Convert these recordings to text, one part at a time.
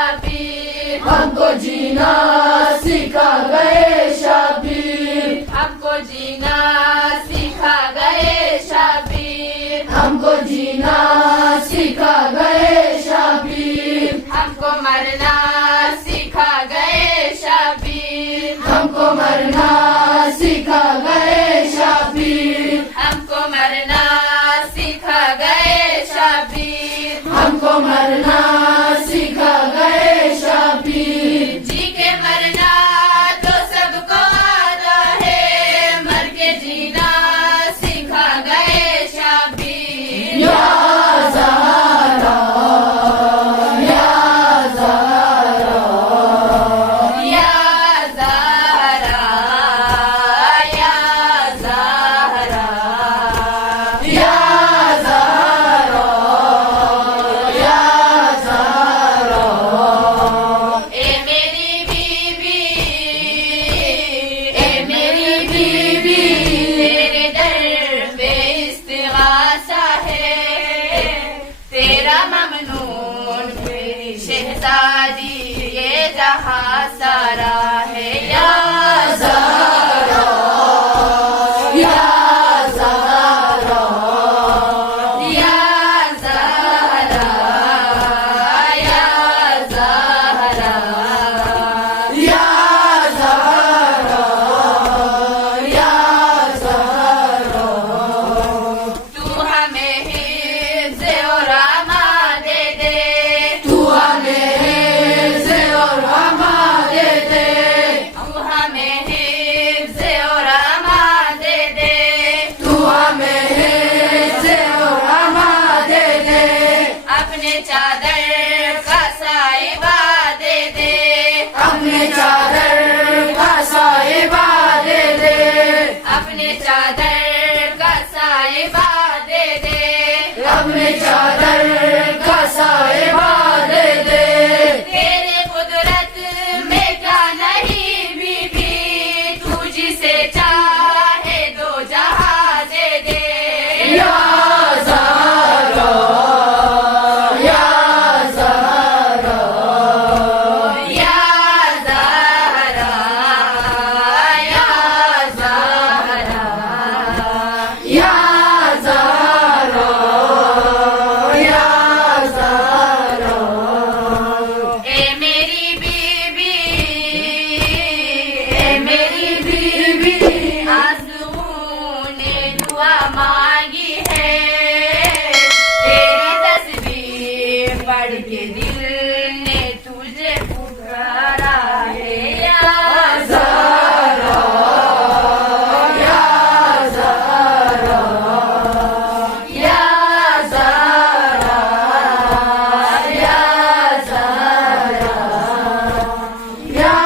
शाबीर, हमको जीना सिखा गए शाबीर, हमको जीना सिखा गए शाबीर, हमको जीना सिखा गए शाबीर, हमको मरना सिखा गए शाबीर, हमको मरना सिखा गए शाबीर, हमको मरना सिखा गए शाबीर, हमको मरना सिखा गए शाबीर, जी के मरना तो सबको आता है, मर के जीना सिखा गए शाबीर। या ज़हरा, या ज़हरा, या ज़हरा, या ज़हरा, या ज़हरा, या ज़हरा, ए मेरी बीबी, ए मेरी बीबी, तेरे दर पे इस्तिग़ासा है, तेरा ममनून मेरी शहज़ादी ये जहाँ सारा है। या ज़हरा, या ज़हरा, या ज़हरा, या ज़हरा, या ज़हरा, या ज़हरा, तू हमें हिफ्ज़ और अमा दे दे, तू हमें हिफ्ज़ और अमा दे दे, तू हमें हिफ्ज़ और अमा दे दे, तू हमें हिफ्ज़ और अमा दे दे, अपने चादर का साइबा दे दे, अपने चादर का साहिबा दे दे, अपने चादर का साइबा दे दे, अपने चादर का साहिबा दे दे, तेरे कुदरत में क्या नहीं बीबी, तू जिसे चाहे दो जहां दे दे। या ज़हरा, या ज़हरा, या ज़हरा, या ज़हरा, या ज़हरा, या ज़हरा, ए मेरी बीबी, ए मेरी बीबी, आंसुओं ने दुआ मांगी है, तेरी तस्वीर पढ़ के दिल ने तुझे पुकारा है। या ज़हरा, या ज़हरा, या ज़हरा, या ज़हरा, या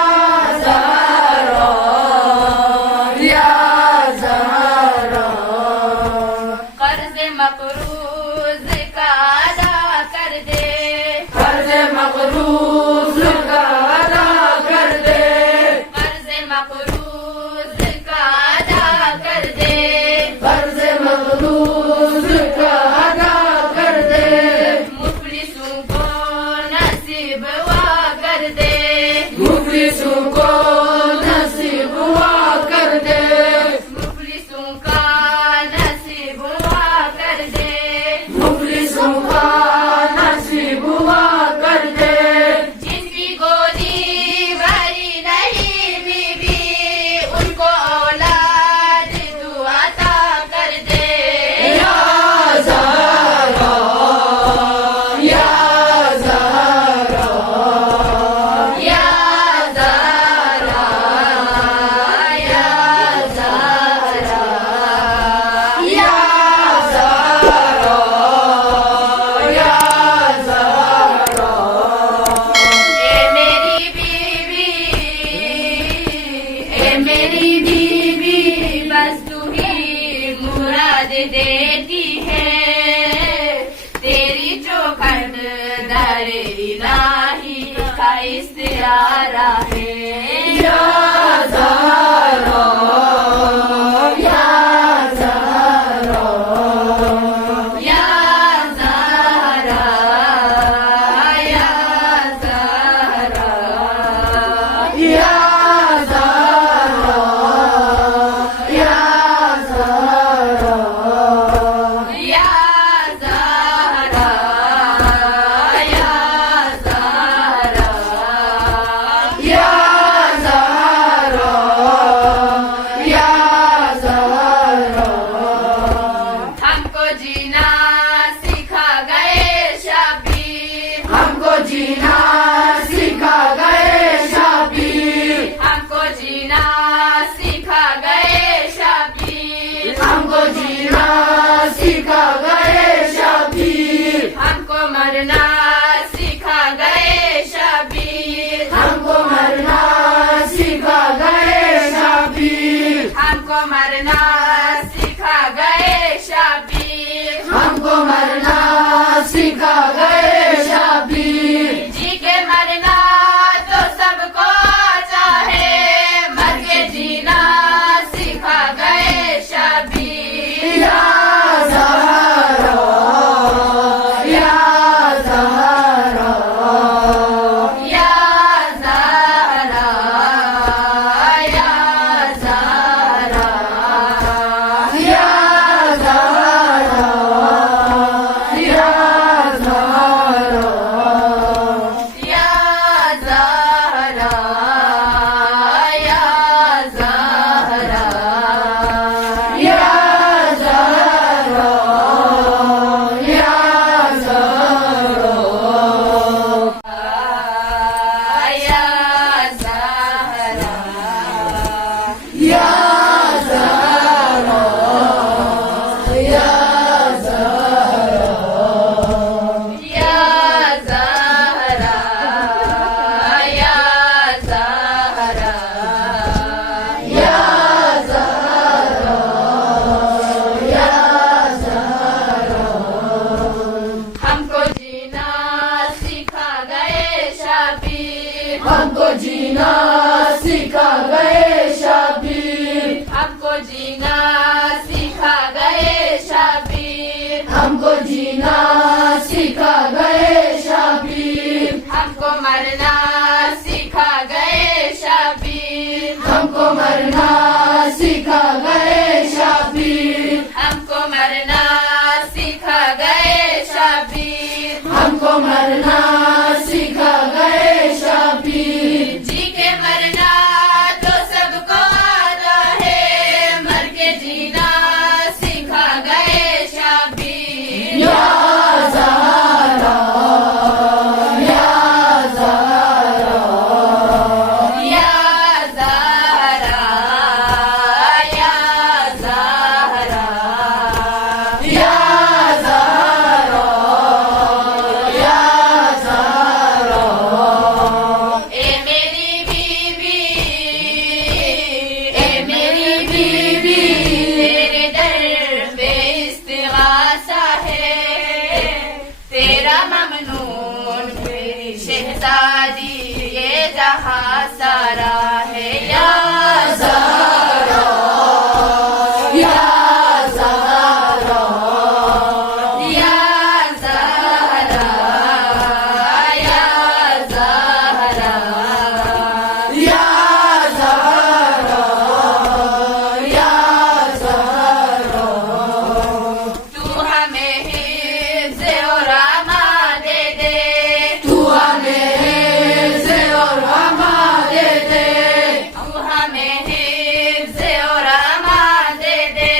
ज़हरा, या ज़हरा, कर्ज मकरूज का अदा कर दे, कर्ज़ मक़रूज़ का अदा कर दे, कर्ज मकरूज का अदा कर दे, कर्ज़ मक़रूज़ का अदा कर दे, मुफलिसों को नसीब हुआ कर दे, मुफलिसों को नसीब हुआ कर दे, मुफलिसों का नसीब हुआ कर दे, मुफलिसों का नसीब हुआ कर दे, जिनकी गोदी भरी नहीं बीबी, उनको औलाद तू अता कर दे। या ज़हरा, या ज़हरा, या ज़हरा, या ज़हरा, या ज़हरा, या ज़हरा, ए मेरी बीबी, ए मेरी बीबी, बस तू ही मुराद देती है, तेरी चौखट दर इलाही का इस्तियारा है। या ज़हरा, या ज़हरा, या ज़हरा, या शबीर, हमको जीना सिखा गए शबीर, हमको जीना सिखा गए शबीर, हमको जीना सिखा गए शबीर, हमको मरना सिखा गए शबीर, हमको मरना सिखा गए शबीर, हमको मरना सिखा गए शबीर, हमको मरना सिखा गए शबीर, जी के मरना तो सबको आता है, मर के जीना सिखा गए शबीर, या ज़हरा, या ज़हरा, या ज़हरा, या ज़हरा, या ज़हरा, या ज़हरा, ए मेरी बीबी, ए मेरी बीबी, तेरे दर पे इस्तिगासा है, तेरा ममनून मेरी शहजादी ये जहां सारा है, या ज़हरा, या ज़हरा, या ज़हरा, या ज़हरा, या ज़हरा, या ज़हरा, तू हमें हिफ्ज़ और अमा दे दे, तू हमें हिफ्ज़ और अमा दे दे, तू हमें हिफ्ज़ और अमा दे दे,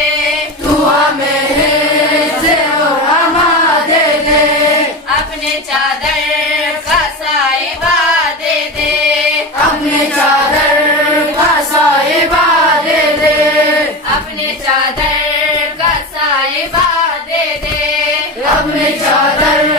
तू हमें हिफ्ज़ और अमा दे दे, अपने चादर का साइबा दे दे, अपने चादर का साहिबा दे दे, अपने चादर का साइबा दे दे, अपने चादर